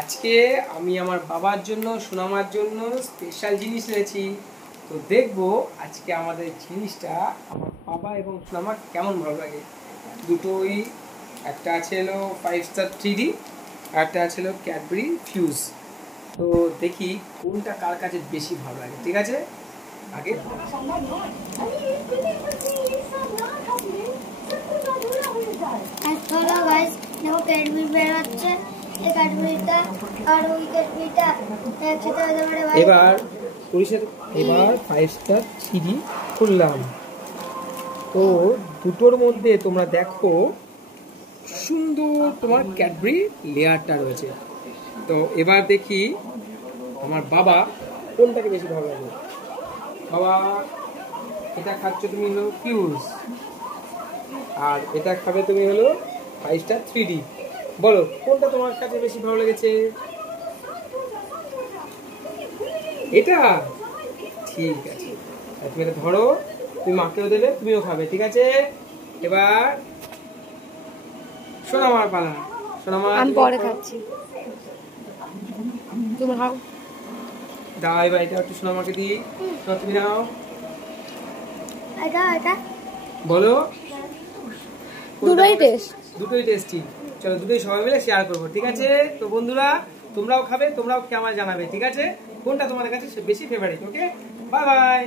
আজকে আমি আমার বাবার জন্য সোনামার জন্য স্পেশাল জিনিস এনেছি। তো দেখবো আজকে আমাদের জিনিসটা আমার বাবা এবং সোনামার কেমন ভালো লাগে। দুটোই, একটা আছে হলো 5 স্টার 3D, আর একটা আছে হলো ক্যাডবেরি ফিউজ। তো দেখি কোনটা কার কাছে বেশি ভালো লাগে। ঠিক আছে, আগে এবার 5 স্টার 3D খুললাম। তো দুটোর মধ্যে তোমরা দেখো সুন্দর তোমার ক্যাডবেরি লেয়ারটা রয়েছে। তো এবার দেখি আমার বাবা কোনটাকে বেশি ভালো লাগে। বাবা, এটা খাচ্ছ তুমি হলো ফিউজ, আর এটা খাবে তুমি হলো 5 স্টার 3D। বলো কোনটা তোমার কাছে বেশি ভালো লেগেছে? এটা ঠিক আছে, তুমি এটা ধরো, তুমি মাকেও দেবে, তুমিও খাবে। ঠিক আছে, এবার সোনামার পালা। সোনামা, আমি পরে খাচ্ছি, তুমি খাও। দাও এবার এটা একটু সোনামাকে দিই। তুমি নাও, বলো। দুটোই টেস্টি। চলো দুটোই সবাই মিলে শেয়ার করবো। ঠিক আছে, তো বন্ধুরা তোমরাও খাবে, তোমরাও খেয়ে আমায় জানাবে। ঠিক আছে, কোনটা তোমাদের কাছে বেশি ফেভারিট। ওকে, বাই বাই।